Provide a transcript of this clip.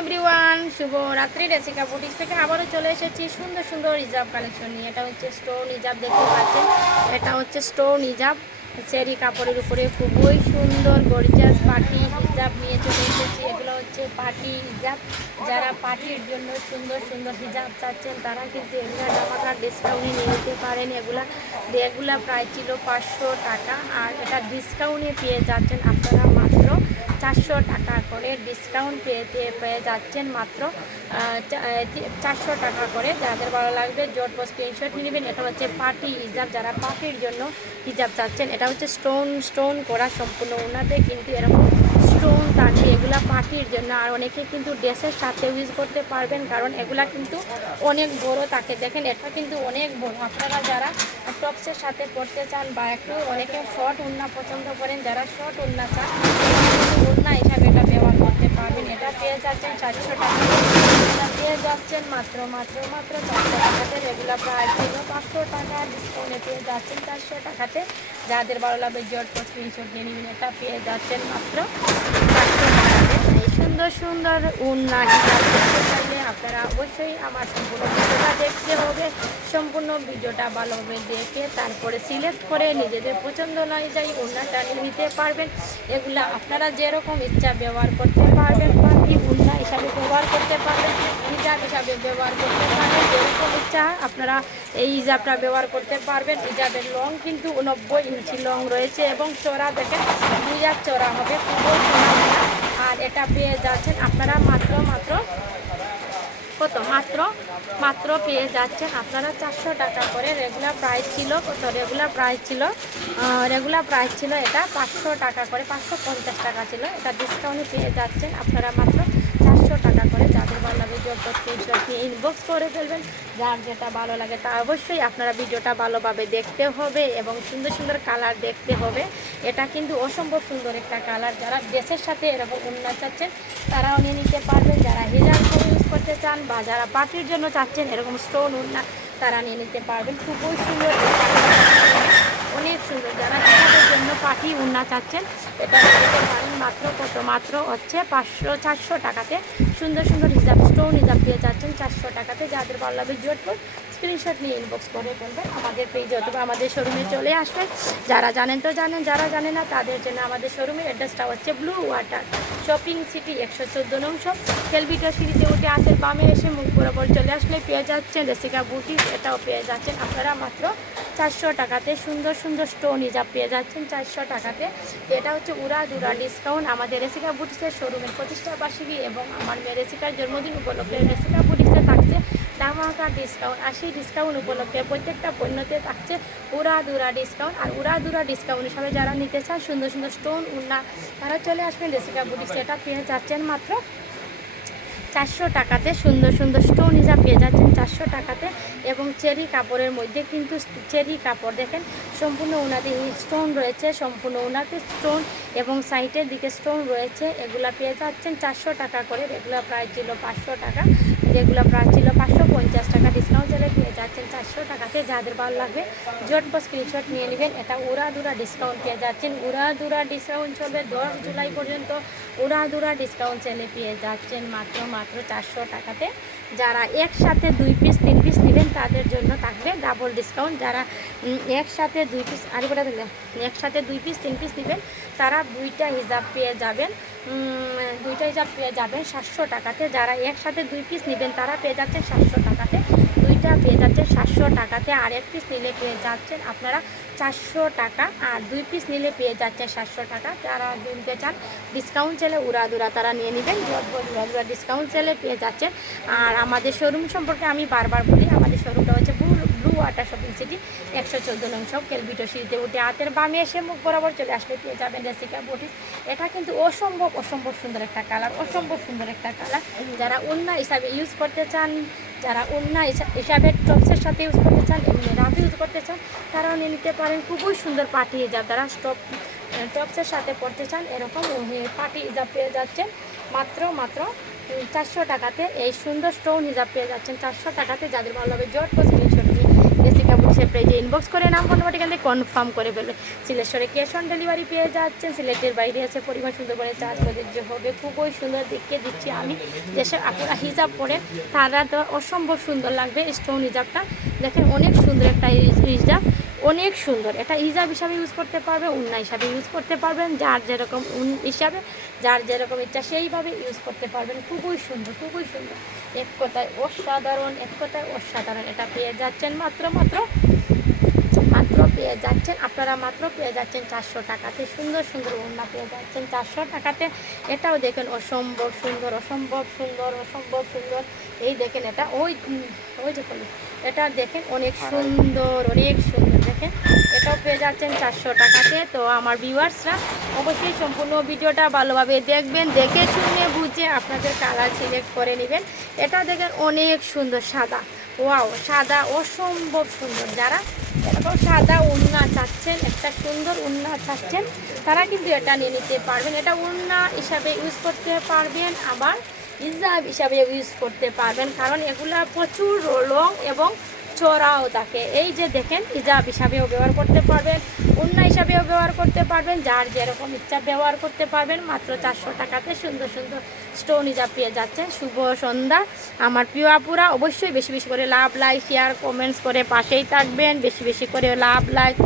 Everyone শুভ রাত্রি রেসিকা boutique থেকে আবারও চলে এসেছি সুন্দর সুন্দর রিজার্ভ কালেকশন নিয়ে। এটা হচ্ছে স্টোন রিজার্ভ, দেখতে পাচ্ছেন? এটা হচ্ছে স্টোন রিজার্ভ। চেরি কাপড়ের উপরে খুবই সুন্দর গর্জাস পার্টি হিজাব নিয়ে চলে এসেছি। এগুলো হচ্ছে পার্টি হিজাব যারা পার্টির জন্য সুন্দর সুন্দর হিজাব চাচ্ছেন, তারা কিন্তু এগুলো জামাকার ডিসকাউন্টে নিয়ে নিতে পারেন। এগুলা এগুলা প্রায় ছিল পাঁচশো টাকা। আর এটা ডিসকাউন্টে পেয়ে যাচ্ছেন আপনারা মাত্র চারশো টাকা করে ডিসকাউন্ট পেতে পেয়ে যাচ্ছেন মাত্র চারশো টাকা করে। যাদের ভালো লাগবে জট বস স্ক্রিনশট নেবেন। এটা হচ্ছে পার্টি হিজাব যারা পার্টির জন্য হিজাব চাচ্ছেন, এটা হচ্ছে স্টোন স্টোন করা সম্পূর্ণ ওনাতে কিন্তু এরকম স্টোন থাকে এগুলা পার্টির জন্য। আর অনেকে কিন্তু ড্রেসের সাথে ইউজ করতে পারবেন, কারণ এগুলা কিন্তু অনেক বড় থাকে দেখেন, এটা কিন্তু অনেক বড়। আপনারা যারা টপসের সাথে পড়তে চান বা একটু অনেকে শর্ট উন্না পছন্দ করেন, যারা শর্ট উন্না চান উন্না হিসাবে এটা ব্যবহার করতে পারবেন যাচ্ছেন চারশো টাকা পেয়ে যাচ্ছেন মাত্র মাত্র মাত্র চারশো টাকাতে। রেগুলার প্রাইস ছিল পাঁচশো টাকা ডিসকাউন্টে পেয়ে যাচ্ছেন চারশো টাকাতে। যাদের ভালো লাগবে জট স্ক্রিনশট নিয়ে এটা পেয়ে যাচ্ছেন মাত্র সুন্দর সুন্দর উন্না আপনারা অবশ্যই আমার সম্পূর্ণ ভিডিওটা দেখতে হবে। সম্পূর্ণ ভিডিওটা ভালোভাবে দেখে তারপরে সিলেক্ট করে নিজেদের পছন্দ অনুযায়ী উন্নাটা নিয়ে নিতে পারবেন। এগুলা আপনারা যেরকম ইচ্ছা ব্যবহার করতে পারবেন। হিসাবে ব্যবহার করতে পারবেন, হিজাব হিসাবে ব্যবহার করতে পারবেন, যেরকম ইচ্ছা আপনারা এই হিজাবটা ব্যবহার করতে পারবেন। হিজাবের লং কিন্তু নব্বই ইঞ্চি লং রয়েছে এবং চড়া দেখেন, দুই হাত চড়া হবে খুবই আর এটা পেয়ে যাচ্ছেন আপনারা মাত্র মাত্র কত? মাত্র মাত্র পেয়ে যাচ্ছেন আপনারা চারশো টাকা করে রেগুলার প্রাইস ছিল। কত? রেগুলার প্রাইস ছিল রেগুলার প্রাইস ছিল এটা পাঁচশো টাকা করে, পাঁচশো পঞ্চাশ টাকা ছিল। এটা ডিসকাউন্টে পেয়ে যাচ্ছেন আপনারা মাত্র টাকা করে যাদের ভালো লাগে জব স্ক্রিনশট নিয়ে ইনবক্স করে ফেলবেন। যার যেটা ভালো লাগে তা অবশ্যই আপনারা ভিডিওটা ভালোভাবে দেখতে হবে এবং সুন্দর সুন্দর কালার দেখতে হবে। এটা কিন্তু অসম্ভব সুন্দর একটা কালার যারা ড্রেসের সাথে এরকম উন্নত চাচ্ছেন, তারাও নিয়ে নিতে পারবেন। যারা হেজার ইউজ করতে চান বা যারা পার্টির জন্য চাচ্ছেন এরকম স্টোন উন্না তারা নিয়ে নিতে পারবেন। খুবই সুন্দর। অনেক সুন্দর। যারা জন্য উন্না চাচ্ছেন। এটা মাত্র কত? মাত্র হচ্ছে পাঁচশো, চারশো টাকাতে। সুন্দর সুন্দর রিজার্ভ স্টোন রিজার্ভ দিয়ে যাচ্ছেন চারশো টাকাতে। যাদের ভালো লাগবে জোটপুর স্ক্রিনশট নিয়ে ইনবক্স করে ফেলবেন আমাদের পেজ অথবা আমাদের শোরুমে চলে আসবেন যারা জানেন তো জানেন, যারা জানে না তাদের জন্য আমাদের শোরুমের অ্যাড্রেসটা হচ্ছে ব্লু ওয়াটার শপিং সিটি একশো চোদ্দ নংশ খেলবিটা সিঁড়িতে উঠে আসের বামে এসে মুখ বরাবর চলে আসলে পেয়ে যাচ্ছেন রেসিকা বুটিক এটাও পেয়ে যাচ্ছেন আপনারা মাত্র চারশো টাকাতে। সুন্দর সুন্দর স্টোন হিজাব পেয়ে যাচ্ছেন চারশো টাকাতে। এটা হচ্ছে উড়া দুরা ডিসকাউন্ট আমাদের রেসিকা বুটিক্সের শোরুমের প্রতিষ্ঠা বার্ষিকী এবং আমার মেয়ে রেসিকার জন্মদিন উপলক্ষে রেসিকা বুটিক্সে থাকছে। ধামাকা ডিসকাউন্ট আর সেই ডিসকাউন্ট উপলক্ষে প্রত্যেকটা পণ্যতে থাকছে উড়া দুরা ডিসকাউন্ট আর উড়া দুরা ডিসকাউন্ট হিসাবে যারা নিতে চান, সুন্দর সুন্দর স্টোন উন্না তারা চলে আসবেন রেসিকা বুটিক্সে সেটা পেয়ে যাচ্ছেন মাত্র চারশো টাকাতে। সুন্দর সুন্দর স্টোন হিসাব পেয়ে যাচ্ছেন চারশো টাকাতে। এবং চেরি কাপড়ের মধ্যে কিন্তু চেরি কাপড় দেখেন, সম্পূর্ণ ওনাতে স্টোন রয়েছে, সম্পূর্ণ ওনাতে স্টোন এবং সাইডের দিকে স্টোন রয়েছে। এগুলা পেয়ে যাচ্ছেন চারশো টাকা করে এগুলো প্রাইস ছিল পাঁচশো টাকা। রেগুলার প্রাইস ছিল পাঁচশো পঞ্চাশ টাকা ডিসকাউন্ট চলে পেয়ে যাচ্ছেন, চারশো টাকাতে যাদের ভালো লাগবে জট বা স্ক্রিনশট নিয়ে নেবেন, এটা উড়া দুরা ডিসকাউন্ট পেয়ে যাচ্ছেন। উড়া দুরা ডিসকাউন্ট চলবে দশ জুলাই পর্যন্ত উড়া দুরা ডিসকাউন্ট চলে পেয়ে যাচ্ছেন মাত্র মাত্র চারশো টাকাতে। যারা একসাথে দুই পিস তিন পিস নেবেন, তাদের জন্য থাকবে ডাবল ডিসকাউন্ট যারা একসাথে দুই পিস আরেকটা দেখলে একসাথে দুই পিস তিন পিস নেবেন, তারা দুইটা হিসাব পেয়ে যাবেন। উম, যা পেয়ে যাবেন সাতশো টাকাতে। যারা একসাথে দুই পিস নেবেন তারা পেয়ে যাচ্ছেন সাতশো টাকাতে। দুইটা পেয়ে যাচ্ছেন সাতশো টাকাতে আর এক পিস নিলে পেয়ে যাচ্ছেন আপনারা চারশো টাকা। আর দুই পিস নিলে পেয়ে যাচ্ছেন সাতশো টাকা। যারা নিতে চান ডিসকাউন্ট চলে উড়াদুরা তারা নিয়ে নেবেন। উড়াদুরা ডিসকাউন্ট চলে পেয়ে যাচ্ছেন। আর আমাদের শোরুম সম্পর্কে আমি বারবার বলি আমাদের শোরুমটা ওয়াটার শপিং সিটি একশো চোদ্দ নং সব কেলবিটো সিঁড়িতে উঠে হাতের বামে এসে মুখ বরাবর চলে আসলে, পেয়ে যাবেন রেসিকা বটিস। এটা কিন্তু অসম্ভব অসম্ভব সুন্দর একটা কালার, অসম্ভব সুন্দর একটা কালার। যারা অন্য হিসাবে ইউজ করতে চান, যারা অন্য হিসাবে টপসের সাথে ইউজ করতে চান, এমনি রাফ ইউজ করতে চান, তারাও নিয়ে নিতে পারেন। খুবই সুন্দর পার্টি হিজাব যারা স্টপ টপসের সাথে পড়তে চান, এরকম পার্টি হিজাব পেয়ে যাচ্ছেন। মাত্র মাত্র চারশো টাকাতে এই সুন্দর স্টোন হিসাব পেয়ে যাচ্ছেন। চারশো টাকাতে যাদের ভালো হবে জট স্ক্রিনশট নিয়ে বুক জেসিকা যে ইনবক্স করে নাম ফোন নাম্বারটি এখান কনফার্ম করে ফেলবে। সিলেশ্বরে ক্যাশ অন ডেলিভারি পেয়ে যাচ্ছেন। সিলেটের বাইরে আছে পরিমাণ সুন্দরবনে চার্জ যে হবে। খুবই সুন্দর দেখিয়ে দিচ্ছি আমি। যেসব আপনারা হিজাব পরে তারা তো অসম্ভব সুন্দর লাগবে। স্টোন হিজাবটা। দেখেন অনেক সুন্দর একটা হিজাব অনেক সুন্দর। এটা ইজাব হিসাবে ইউজ করতে পারবে, উন্না হিসাবে ইউজ করতে পারবেন, যার যেরকম উন হিসাবে, যার যেরকম ইচ্ছা সেইভাবে ইউজ করতে পারবেন। খুবই সুন্দর খুবই সুন্দর। এক কথায় অসাধারণ, এক কথায় অসাধারণ। এটা পেয়ে যাচ্ছেন মাত্র মাত্র পেয়ে যাচ্ছেন। আপনারা মাত্র পেয়ে যাচ্ছেন চারশো টাকাতে। সুন্দর সুন্দর ওড়না পেয়ে যাচ্ছেন চারশো টাকাতে। এটাও দেখেন অসম্ভব সুন্দর অসম্ভব সুন্দর অসম্ভব সুন্দর। এই দেখেন এটা ওই ওই যে বলি এটা দেখেন অনেক সুন্দর অনেক সুন্দর দেখেন। এটাও পেয়ে যাচ্ছেন চারশো টাকাতে। তো আমার ভিউয়ার্সরা অবশ্যই সম্পূর্ণ ভিডিওটা ভালোভাবে দেখবেন দেখে শুনে বুঝে আপনাদের কালার সিলেক্ট করে নেবেন। এটা দেখেন অনেক সুন্দর সাদা। ওয়াও, সাদা অসম্ভব সুন্দর। যারা এরকম সাদা উন্না চাচ্ছেন, একটা সুন্দর উন্না চাচ্ছেন, তারা কিন্তু এটা নিয়ে নিতে পারবেন। এটা উন্না হিসাবে ইউজ করতে পারবেন, আবার ইজাব হিসাবে ইউজ করতে পারবেন, কারণ এগুলা প্রচুর লং এবং চড়াও থাকে। এই যে দেখেন ইজাব হিসাবেও ব্যবহার করতে পারবেন, উন্না হিসাবেও ব্যবহার করতে পারবেন, যার যেরকম ইচ্ছা ব্যবহার করতে পারবেন, মাত্র চারশো টাকাতে সুন্দর সুন্দর স্টোন ইজা পেয়ে যাচ্ছেন। শুভ সন্ধ্যা। আমার প্রিয় আপুরা, অবশ্যই বেশি বেশি করে লাভ, লাইক শেয়ার কমেন্টস করে পাশেই থাকবেন। বেশি বেশি করে লাভ, লাইক